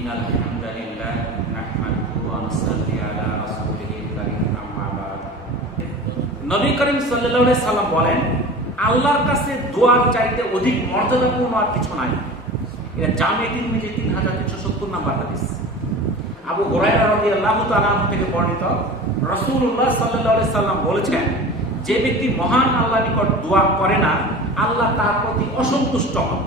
إن الحمد لله نحمده ونصلي على رسوله الكريم أما بعد নবী করিম সাল্লাল্লাহু আলাইহি সাল্লাম বলেন, আল্লাহর কাছে দোয়ার চাইতে অধিক মর্যাদাপূর্ণ আর কিছু নাই। এটা জামে তিরমিজি 3370 নাম্বার হাদিস। আবু হুরায়রা রাদিয়াল্লাহু তাআলা আনহু থেকে বর্ণিত, রাসূলুল্লাহ সাল্লাল্লাহু আলাইহি সাল্লাম বলেছেন, যে ব্যক্তি মহান আল্লাহর নিকট দোয়া করে না, আল্লাহ তার প্রতি অসন্তুষ্ট হন।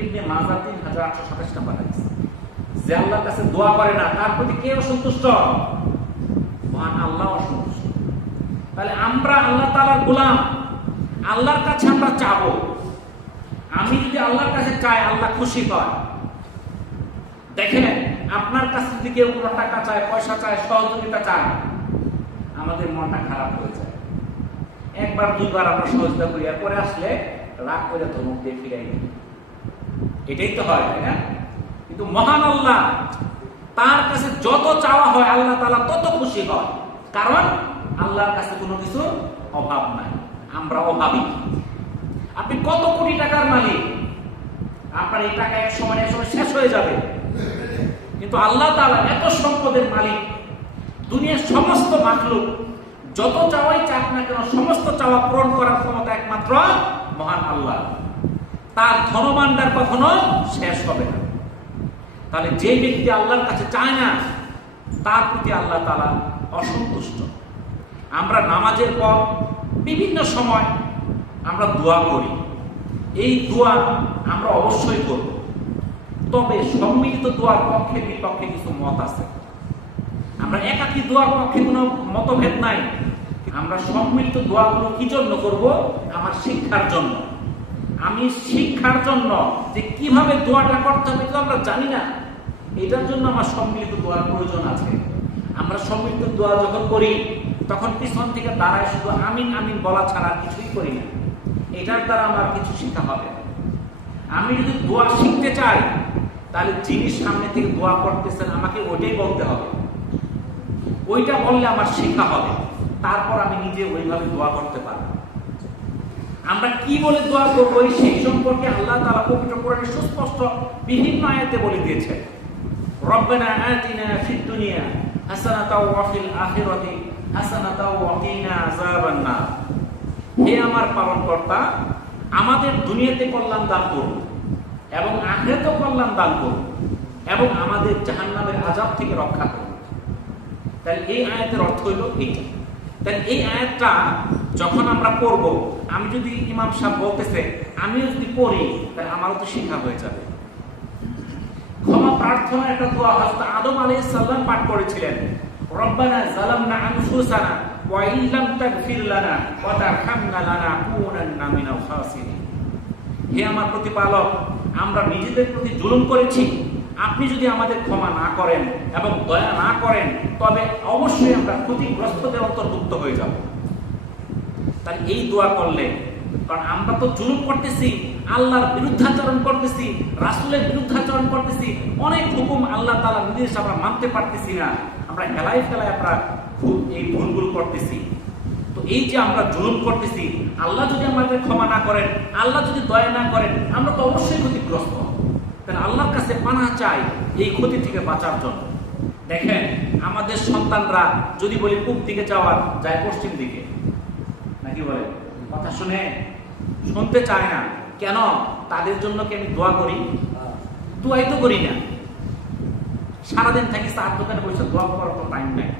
ইবনে মাজাহ 3827 নাম্বার হাদিস। যে আল্লাহর কাছে দোয়া করে না, তার প্রতি কে অসন্তুষ্ট? মহান আল্লাহ অসন্তুষ্ট। তাহলে আমরা আল্লাহ তাআলার গোলাম, আল্লাহর কাছে আমরা চাবো। আমি যদি আল্লাহর কাছে চাই, আল্লাহ খুশি হয়। দেখেন, আপনার কাছে যদি কেউ কোনো টাকা চায়, পয়সা চায়, সহযোগিতা চায়, আমাদের মনটা খারাপ হয়ে যায়। একবার দুইবার আমরা সহযোগিতা করি, এরপরে আসলে রাগ করে ধমক দিয়ে ফিরাই দিই। এটাই তো হয়, তাই না? কিন্তু মহান আল্লাহ, তার কাছে যত চাওয়া হয় আল্লাহ তাআলা তত খুশি হয়। কারণ আল্লাহর কাছে কোনো কিছু অভাব নাই, আমরা অভাবী। আপনি কত কোটি টাকার মালিক, আপনার এই টাকা এক সময় শেষ হয়ে যাবে। কিন্তু আল্লাহ তাআলা এত সম্পদের মালিক, দুনিয়ার সমস্ত মাখলুক যত চাওয়াই চাক না কেন, সমস্ত চাওয়া পূরণ করার ক্ষমতা একমাত্র মহান আল্লাহ। তার ধনভাণ্ডার কখনো শেষ হবে না। তাহলে যে ব্যক্তি আল্লাহর কাছে চায় না, তার প্রতি আল্লাহ তাআলা অসন্তুষ্ট। আমরা নামাজের পর বিভিন্ন সময় আমরা দোয়া করি। এই দোয়া আমরা অবশ্যই করব, তবে সম্মিলিত দোয়ার পক্ষে বিপক্ষে কিছু মত আছে। আমরা একাকী দোয়ার পক্ষে কোনো মতভেদ নাই। আমরা সম্মিলিত দোয়াগুলো কি জন্য করব? আমার শিক্ষার জন্য। আমি শিক্ষার জন্য যে কিভাবে দোয়াটা করতে হবে তো আমরা জানি না, এটার জন্য আমার সম্মিলিত দোয়ার প্রয়োজন আছে। আমরা সম্মিলিত দোয়া যখন করি, তখন পিছন থেকে দাঁড়ায় শুধু আমিন আমিন বলা ছাড়া কিছুই করি না। এটার দ্বারা আমার কিছু শিক্ষা হবে। আমি যদি দোয়া শিখতে চাই, তাহলে যিনি সামনে থেকে দোয়া করতেছেন আমাকে ওইটাই বলতে হবে। ওইটা বললে আমার শিক্ষা হবে, তারপর আমি নিজে ওইভাবে দোয়া করতে পারবো। আমরা কি বলে দোয়া করবো সেই সম্পর্কে আল্লাহ তাআলা পবিত্র কোরআনে সুস্পষ্ট বিভিন্ন আয়াতে বলে দিয়েছেন। রব্বানা আতিনা ফিদ দুনিয়া হাসানাতাও ওয়া ফিল আখিরাতি হাসানাতাও ওয়া কিনা আযাবান নার। হে আমার পালনকর্তা, আমাদের দুনিয়াতে কল্যাণ দান করুন এবং আখিরাতেও কল্যাণ দান করুন এবং আমাদের জাহান্নামের আযাব থেকে রক্ষা করুন। তাহলে এই আয়াতের অর্থ হইল এইটা। তাহলে এই আয়াতটা যখন আমরা পড়ব, আমি যদি ইমাম সাহেব বলতেছে আমিও যদি পড়ি, তাহলে আমারও তো শিক্ষা হয়ে যাবে। ক্ষমা প্রার্থনা একটা দোয়া হযরত আদম আলাইহিস সালাম পাঠ করেছিলেন। রব্বানা যালামনা আনফুসানা ওয়া ইল্লাম তাগফির লানা ওয়া তারহামনা লানাকুনান্না মিনাল খাসিরিন। হে আমার প্রতিপালক, আমরা নিজেদের প্রতি জুলুম করেছি। আপনি যদি আমাদের ক্ষমা না করেন এবং দয়া না করেন, তবে অবশ্যই আমরা ক্ষতিগ্রস্তদের অন্তর্ভুক্ত হয়ে যাব। তাই এই দোয়া করলে, কারণ আমরা তো জুলুম করতেছি, আল্লাহর বিরুদ্ধাচরণ করতেছি, রাসূলের বিরুদ্ধাচরণ করতেছি, অনেক হুকুম আল্লাহ তাআলার নির্দেশ আমরা মানতে পারতেছি না। আমরা হেলায় ফেলায় আমরা এই ভুলগুলো করতেছি। তো এই যে আমরা জুলুম করতেছি, আল্লাহ যদি আমাদের ক্ষমা না করেন, আল্লাহ যদি দয়া না করেন, আমরা তো অবশ্যই ক্ষতিগ্রস্ত। তাহলে আল্লাহর কাছে পানাহ চাই এই ক্ষতি থেকে বাঁচার জন্য। দেখেন, আমাদের সন্তানরা যদি বলি পূব দিকে যাওয়ার, যায় পশ্চিম দিকে, নাকি বলে? কথা শুনতে চায় না। কেন? তাদের জন্য কি আমি দোয়া করি? দোয়াই তো করি না। সারাদিন থাকি চার দোকানে বসে, দোয়া করার তো টাইম নাই।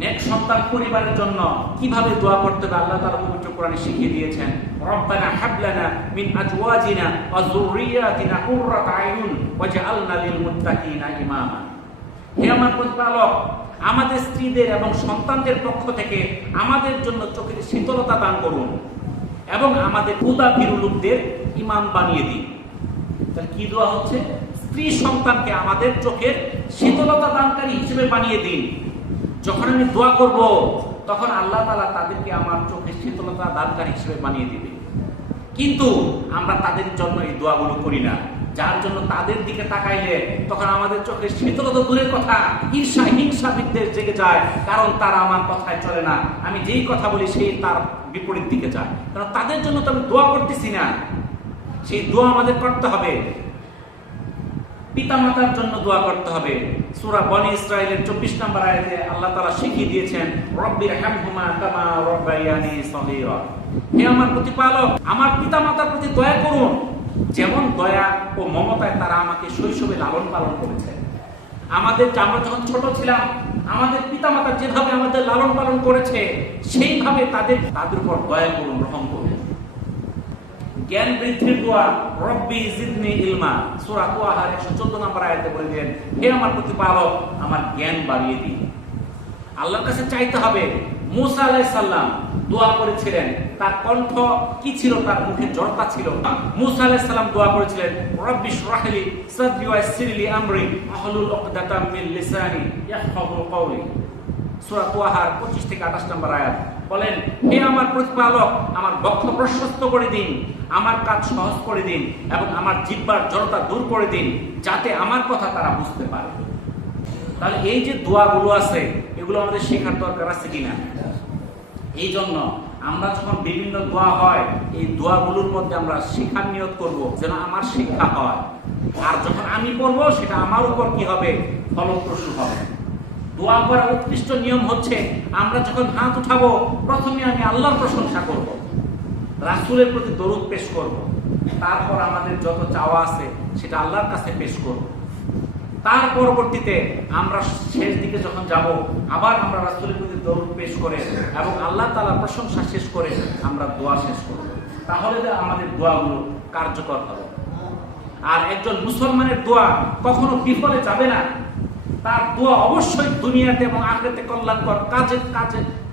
নেক্সট সন্তান পরিবারের জন্য কিভাবে দোয়া করতে হবে আল্লাহ তাআলা পবিত্র কোরআনে শিখিয়ে দিয়েছেন। রব্বানা হাব লানা মিন আজওয়াজিনা ওয়া যুররিয়াতিনা কুররাতা আয়ুন ওয়াজআলনা লিল মুত্তাকিনা ইমামা। হে আমার প্রতিপালক, আমাদের স্ত্রীদের এবং সন্তানদের পক্ষ থেকে আমাদের জন্য চোখের শীতলতা দান করুন এবং আমাদের ক্ষুধাভীরু লোকদের ইমাম বানিয়ে দিন। তাহলে কি দোয়া হচ্ছে? স্ত্রী সন্তানকে আমাদের চোখের শীতলতা দানকারী হিসেবে বানিয়ে দিন। যখন আমি দোয়া করব, তখন আল্লাহ তাআলা তাদেরকে আমার চোখের শীতলতা দানকারী হিসেবে বানিয়ে দিবে। কিন্তু আমরা তাদের জন্য এই দোয়াগুলো করি না, যার জন্য তাদের দিকে তাকাইলে তখন আমাদের চোখের শীতলতা দূরের কথা, ঈর্ষা হিংসা বিদ্বেষ জেগে যায়। কারণ তারা আমার কথায় চলে না, আমি যেই কথা বলি সেই তার বিপরীত দিকে যায়। কারণ তাদের জন্য তো আমি দোয়া করতেছি না। সেই দোয়া আমাদের করতে হবে। পিতামাতার জন্য দোয়া করতে হবে। সূরা বনী ইসরাঈলের 24 নম্বর আয়াতে আল্লাহ তাআলা শিখিয়ে দিয়েছেন, রব্বির হামহুমা কামা রাব্বায়ানি সগীরা। হে আমার প্রতিপালক, আমার পিতামাতার প্রতি দয়া করুন, যেমন দয়া ও মমতায় তারা আমাকে শৈশবে লালন পালন করেছে। আমরা যখন ছোট ছিলাম, আমাদের পিতামাতা যেভাবে আমাদের লালন পালন করেছে, সেইভাবে তাদের উপর দয়া করুন, রহম করুন। জ্ঞান বৃদ্ধির দোয়া, রব্বি জিদনি ইলমা, সূরা তাহার 114 নম্বর আয়াতে বলে দেন, হে আমার প্রতিপালক, আমার জ্ঞান বাড়িয়ে দিন। আল্লাহর কাছে চাইতে হবে। মুসা আলাইহিস সালাম দোয়া করেছিলেন, তার কণ্ঠ কি ছিল? তার মুখে জড়তা ছিল। মুসা আলাইহিস সালাম দোয়া করেছিলেন, রব্বি ইশরাহ লি সাদরি ওয়া ইয়াসসির লি আমরি আহলুল উকদাতাম মিন লিসানি ইয়াফকাহু কওলি, সূরা তাহার 25 থেকে 28 নম্বর আয়াত। বলেন, হে আমার প্রতিপালক, আমার বক্ষ প্রশস্ত করে দিন, আমার কাজ সহজ করে দিন এবং আমার জিহ্বার জড়তা দূর করে দিন, যাতে আমার কথা তারা বুঝতে পারে। তাহলে এই যে দোয়াগুলো আছে, এগুলো আমাদের শেখার দরকার আছে কিনা? এই জন্য আমরা যখন বিভিন্ন দোয়া হয়, এই দোয়াগুলোর মধ্যে আমরা শিখার নিয়ত করব, যেন আমার শিক্ষা হয়। আর যখন আমি পড়বো, সেটা আমার উপর কি হবে? ফলপ্রসূ হবে। দোয়া করার উৎকৃষ্ট নিয়ম হচ্ছে, আমরা যখন হাত উঠাবো, প্রথমে আমি আল্লাহর প্রশংসা করব, রাসূলের প্রতি দরুদ পেশ করব, তারপর আমাদের যত চাওয়া আছে সেটা আল্লাহর কাছে পেশ করব। তার পরবর্তীতে আমরা শেষ দিকে যখন যাব, আবার আমরা রাসূলের প্রতি দরুদ পেশ করে এবং আল্লাহ তাআলার প্রশংসা শেষ করে আমরা দোয়া শেষ করব। তাহলে আমাদের দোয়াগুলো কার্যকর হবে। আর একজন মুসলমানের দোয়া কখনো বিফলে যাবে না। তার দোয়া অবশ্যই দুনিয়াতে এবং আখিরাতে কল্যাণকর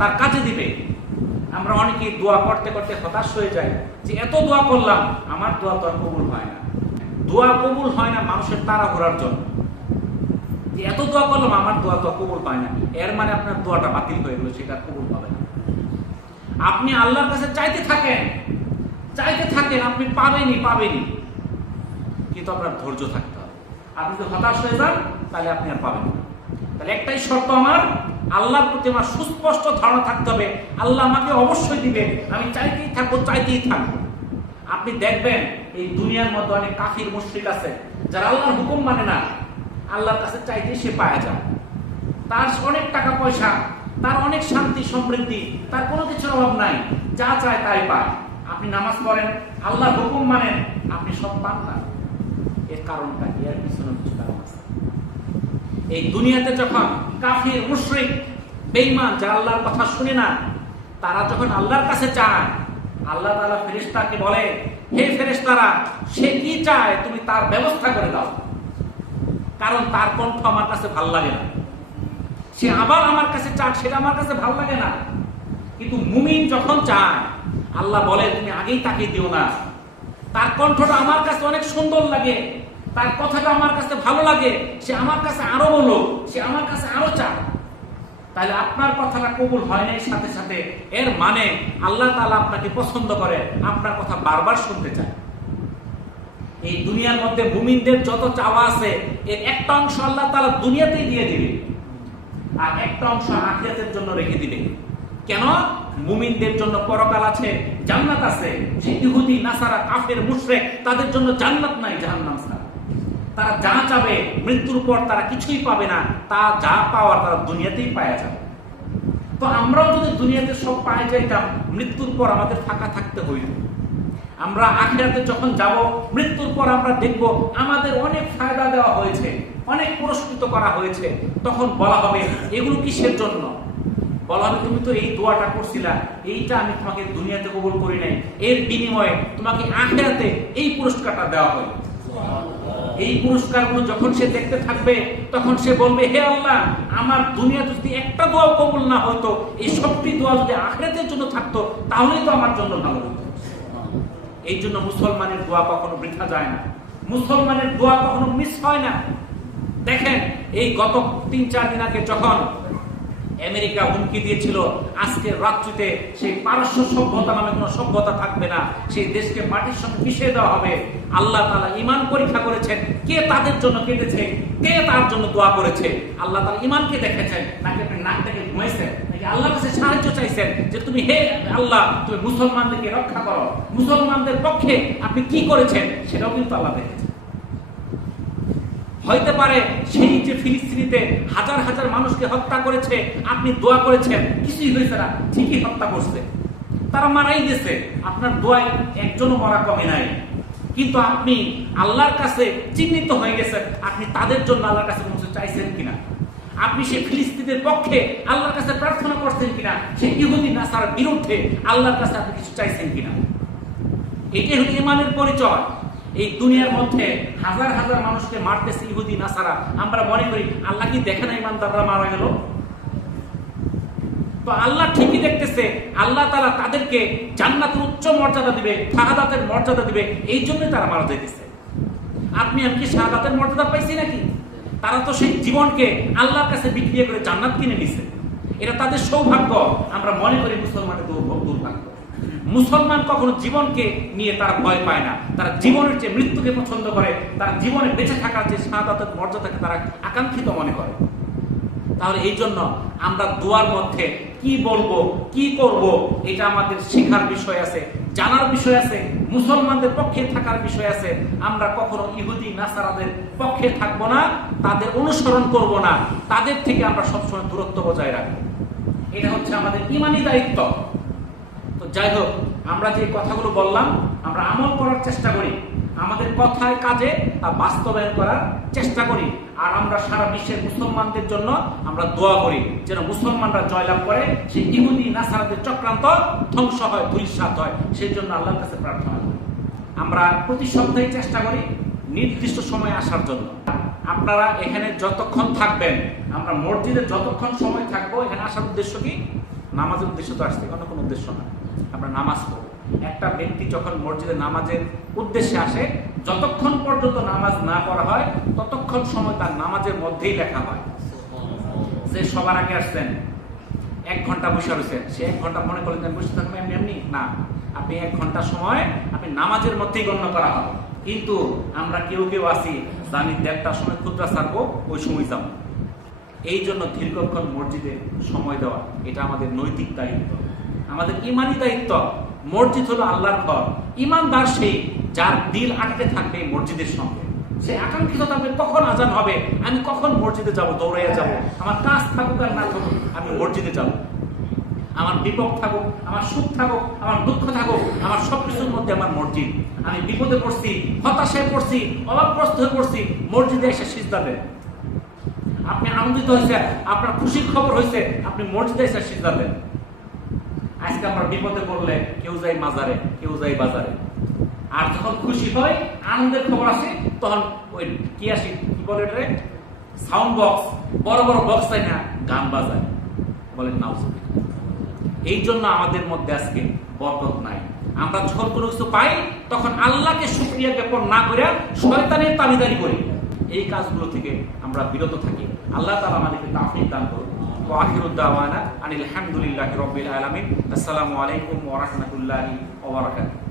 তার কাজে দিবে। আমরা অনেকেই দোয়া করতে করতে হতাশ হয়ে যাই, যে এত দোয়া করলাম, আমার দোয়া তো আর কবুল হয় না। দোয়া কবুল হয় না মানুষের তাড়াহুড়ার জন্য। যে এত দোয়া করলাম, আমার দোয়া তো কবুল হয় না, এর মানে আপনার দোয়াটা বাতিল হয়ে গেল, সেটা কবুল হবে না। আপনি আল্লাহর কাছে চাইতে থাকেন, আপনি পাবেনই, কিন্তু আপনার ধৈর্য থাকতে হবে। আপনি যদি হতাশ হয়ে যান, তাহলে আপনি আর পাবেন না। তাহলে একটাই শর্ত, আমার আল্লাহর প্রতি আমার সুস্পষ্ট ধারণা থাকতে হবে, আল্লাহ আমাকে অবশ্যই দিবে, আমি চাইতেই থাকবো। আপনি দেখবেন এই দুনিয়ার মধ্যে অনেক কাফির মুশরিক আছে, যারা আল্লাহর হুকুম মানে না, আল্লাহর কাছে চাইতেই সে পাওয়া যায়। তার অনেক টাকা পয়সা, তার অনেক শান্তি সমৃদ্ধি, তার কোনো কিছুর অভাব নাই, যা চায় তাই পায়। আপনি নামাজ পড়েন, আল্লাহর হুকুম মানেন, আপনি সব পান না। এর কারণটা কি? এর পিছনে কিছু কারণ আছে। এই দুনিয়াতে যখন কাফির মুশরিক বেঈমান, যারা আল্লাহর কথা শুনে না, তারা যখন আল্লাহর কাছে চায়, আল্লাহ তাআলা ফেরেশতাকে বলে, হে ফেরেশতারা, সে কি চায় তুমি তার ব্যবস্থা করে দাও, কারণ তার কণ্ঠ আমার কাছে ভালো লাগে না। সে আবার আমার কাছে চায়, সেটা আমার কাছে ভালো লাগে না। কিন্তু মুমিন যখন চায়, আল্লাহ বলে, তুমি আগেই তাকে দিও না, তার কণ্ঠটা আমার কাছে অনেক সুন্দর লাগে, তার কথাটা আমার কাছে ভালো লাগে, সে আমার কাছে আরো বলো, সে আমার কাছে আরো চায়। তাহলে আপনার কথাটা কবুল হয় নাই, সাথে সাথে এর মানে আল্লাহ তাআলা আপনাকে পছন্দ করে, আপনার কথা বারবার শুনতে চায়। এই দুনিয়ার মধ্যে মুমিনদের যত চাওয়া আছে, এর একটা অংশ আল্লাহ তাআলা দুনিয়াতেই দিয়ে দিবে, আর একটা অংশ আখিরাতের জন্য রেখে দিবে। কেন? মুমিনদের জন্য পরকাল আছে, জান্নাত আছে। যে ইহুদি, নাসারা, কাফের, মুশরিক, তাদের জন্য জান্নাত নাই, জাহান্নাম ছাড়া। তারা যা চাবে, মৃত্যুর পর তারা কিছুই পাবে না, তা যা পাওয়ার তারা দুনিয়াতেই পাওয়া যাবে। তো আমরাও যদি দুনিয়াতে সব পাওয়া যাইতাম, মৃত্যুর পর আমাদের ফাঁকা থাকতে হইল। আমরা আখিরাতে যখন যাব, মৃত্যুর পর আমরা দেখব আমাদের অনেক ফায়দা দেওয়া হয়েছে, অনেক পুরস্কৃত করা হয়েছে। তখন বলা হবে, এগুলো কিসের জন্য? বলা হবে, তুমি তো এই দোয়াটা করছিলা, এইটা আমি তোমাকে দুনিয়াতে কবুল করি নাই, এর বিনিময়ে তোমাকে আখিরাতে এই পুরস্কারটা দেওয়া হয়। এই পুরস্কারগুলো যখন সে দেখতে থাকবে, তখন সে বলবে, হে আল্লাহ, আমার দুনিয়াতে যদি একটা দোয়া কবুল না হতো, এই সবটি দোয়া যদি আখিরাতের জন্য থাকতো, তাহলেই তো আমার জন্য ভালো হতো। এই জন্য মুসলমানের দোয়া কখনো বৃথা যায় না, মুসলমানের দোয়া কখনো মিস হয় না। দেখেন, এই গত 3-4 দিন আগে যখন আমেরিকা হুমকি দিয়েছিল, আজকের রাত্রিতে সেই পারস্য সভ্যতা নামে কোনো সভ্যতা থাকবে না, সেই দেশকে মাটির সঙ্গে মিশিয়ে দেওয়া হবে। আল্লাহ তাআলা ঈমান পরীক্ষা করেছেন, কে তাদের জন্য কেটেছে, কে তার জন্য দোয়া করেছে। আল্লাহ তাআলা ঈমানকে দেখেছেন, নাকি আপনি নাক থেকে ঘুমাইছেন, নাকি আল্লাহর কাছে সাহায্য চাইছেন যে তুমি, হে আল্লাহ, তুমি মুসলমানদেরকে রক্ষা করো। মুসলমানদের পক্ষে আপনি কি করেছেন, সেটাও কিন্তু আল্লাহ দেখেছেন। হইতে পারে সেই যে ফিলিস্তিনিতে হাজার হাজার মানুষকে হত্যা করেছে, আপনি দোয়া করেছেন, কিছুই হয়েছে না, ঠিকই হত্যা করছে, তারা মারাই গেছে, আপনার দোয়ায় একজনও মরা কমে নাই। কিন্তু আপনি আল্লাহর কাছে চিহ্নিত হয়ে গেছেন, আপনি তাদের জন্য আল্লাহর কাছে কিছু চাইছেন কিনা? আপনি সেই ফিলিস্তিনের পক্ষে আল্লাহর কাছে প্রার্থনা করছেন কিনা? সেই ইহুদি নাসারার বিরুদ্ধে আল্লাহর কাছে আপনি কিছু চাইছেন কিনা? এটাই হলো ঈমানের পরিচয়। এই দুনিয়ার মধ্যে হাজার হাজার মানুষকে মারতেছে ইহুদি নাসারা, আমরা মনে করি আল্লাহ কি দেখে না ঈমানদাররা মারা গেল? তো আল্লাহ ঠিকই দেখতেছে, আল্লাহ তাআলা তাদেরকে জান্নাতের উচ্চ মর্যাদা দিবে, শাহাদাতের মর্যাদা দিবে, এই জন্যই তারা মারা যাইতেছে। আপনি কি শাহাদাতের মর্যাদা পাইছি নাকি? তারা তো সেই জীবনকে আল্লাহর কাছে বিক্রি করে জান্নাত কিনে নিছে। এটা তাদের সৌভাগ্য, আমরা মনে করি মুসলমানের দুর্ভাগ্য। মুসলমান কখনো জীবনকে নিয়ে তারা ভয় পায় না, তারা জীবনের চেয়ে মৃত্যুকে পছন্দ করে, তারা জীবনে বেঁচে থাকার যে শাহাদাতের মর্যাদাকে তারা আকাঙ্ক্ষিত মনে করে। তাহলে এই জন্য আমরা দোয়ার মধ্যে কি বলবো, কি করব, এটা আমাদের শেখার বিষয় আছে, জানার বিষয় আছে, মুসলমানদের পক্ষে থাকার বিষয় আছে। আমরা কখনো ইহুদি নাসারাদের পক্ষে থাকবো না, তাদের অনুসরণ করব না, তাদের থেকে আমরা সবসময় দূরত্ব বজায় রাখবো। এটা হচ্ছে আমাদের ঈমানি দায়িত্ব। তো যাই হোক, আমরা যে কথাগুলো বললাম আমরা আমল করার চেষ্টা করি, আমাদের কথায় কাজে তা বাস্তবায়ন করার চেষ্টা করি। আর আমরা সারা বিশ্বের মুসলমানদের জন্য আমরা দোয়া করি যেন মুসলমানরা জয়লাভ করে, সেই ইহুদি নাসারাদের চক্রান্ত ধ্বংস হয়, ধূলিসাৎ হয়, সেই জন্য আল্লাহর কাছে প্রার্থনা করি। আমরা প্রতি সপ্তাহে চেষ্টা করি নির্দিষ্ট সময়ে আসার জন্য। আপনারা এখানে যতক্ষণ থাকবেন, আমরা মসজিদে যতক্ষণ সময় থাকবো, এখানে আসার উদ্দেশ্য কি? নামাজের উদ্দেশ্য তো আসছে, অন্য কোনো উদ্দেশ্য না। আমরা নামাজ পড়ব। একটা ব্যক্তি যখন মসজিদে নামাজের উদ্দেশ্যে আসে, যতক্ষণ পর্যন্ত নামাজ না পড়া হয় ততক্ষণ সময় তার নামাজের মধ্যেই লেখা হয়। যে সবার আগে আসছেন, 1 ঘন্টা বসে রয়েছেন, সে 1 ঘন্টা মনে করলেন যে বসে থাকবেন এমনি এমনি না, আপনি 1 ঘন্টা সময় আপনি নামাজের মধ্যেই গণ্য করা হবে। কিন্তু আমরা কেউ কেউ আছি জানি 1:30টার সময় খুতবা ছাড়বো, ওই সময় যাব। এই জন্য দীর্ঘক্ষণ মসজিদে সময় দেওয়া এটা আমাদের নৈতিক দায়িত্ব, আমাদের ঈমানি দায়িত্ব। মসজিদ হলো আল্লাহর ঘর। ঈমানদার সেই যার দিল আটকে থাকবে মসজিদের সঙ্গে, সে আকাঙ্ক্ষিত থাকবে কখন আজান হবে, আমি কখন মসজিদে যাব, দৌড়াইয়া যাব, আমার কাজ থাকুক আর না থাকুক আমি মসজিদে যাব। আমার বিপদ থাকুক, আমার সুখ থাকুক, আমার দুঃখ থাকুক, আমার সবকিছুর মধ্যে আমার মসজিদ। আমি বিপদে পড়ছি, হতাশায় পড়ছি, অভাবগ্রস্ত হয়ে পড়ছি, মসজিদে এসে সিজদা দেন। আপনি আনন্দিত হয়েছে, আপনার খুশির খবর হয়েছে, আপনি মসজিদে এসে সিজদা দেন। আজকে আমরা বিপদে পড়লে কেউ যায় মাজারে, কেউ যায় বাজারে। আর যখন খুশি হয়, আনন্দের খবর আসে, তখন ওই কি আসি, কি বলে এটা, সাউন্ড বক্স, বড় বড় বক্স তাই না, গান বাজায়, বলেন নাউজুবিল্লাহ। এই জন্য আমাদের মধ্যে আজকে বরকত নাই। আমরা যখন কোনো কিছু পাই তখন আল্লাহকে শুকরিয়া জ্ঞাপন না করে শয়তানের তাবিদারি করি। এই কাজগুলো থেকে আমরা বিরত থাকি। আল্লাহ তাআলা আমাদেরকে তাওফীক দান করুন। ওয়া আখিরুদ দাওয়ানা আনিল হামদুলিল্লাহি রাব্বিল আলামিন। আসসালামু আলাইকুম ওয়া রাহমাতুল্লাহি ওয়া বারাকাতুহু।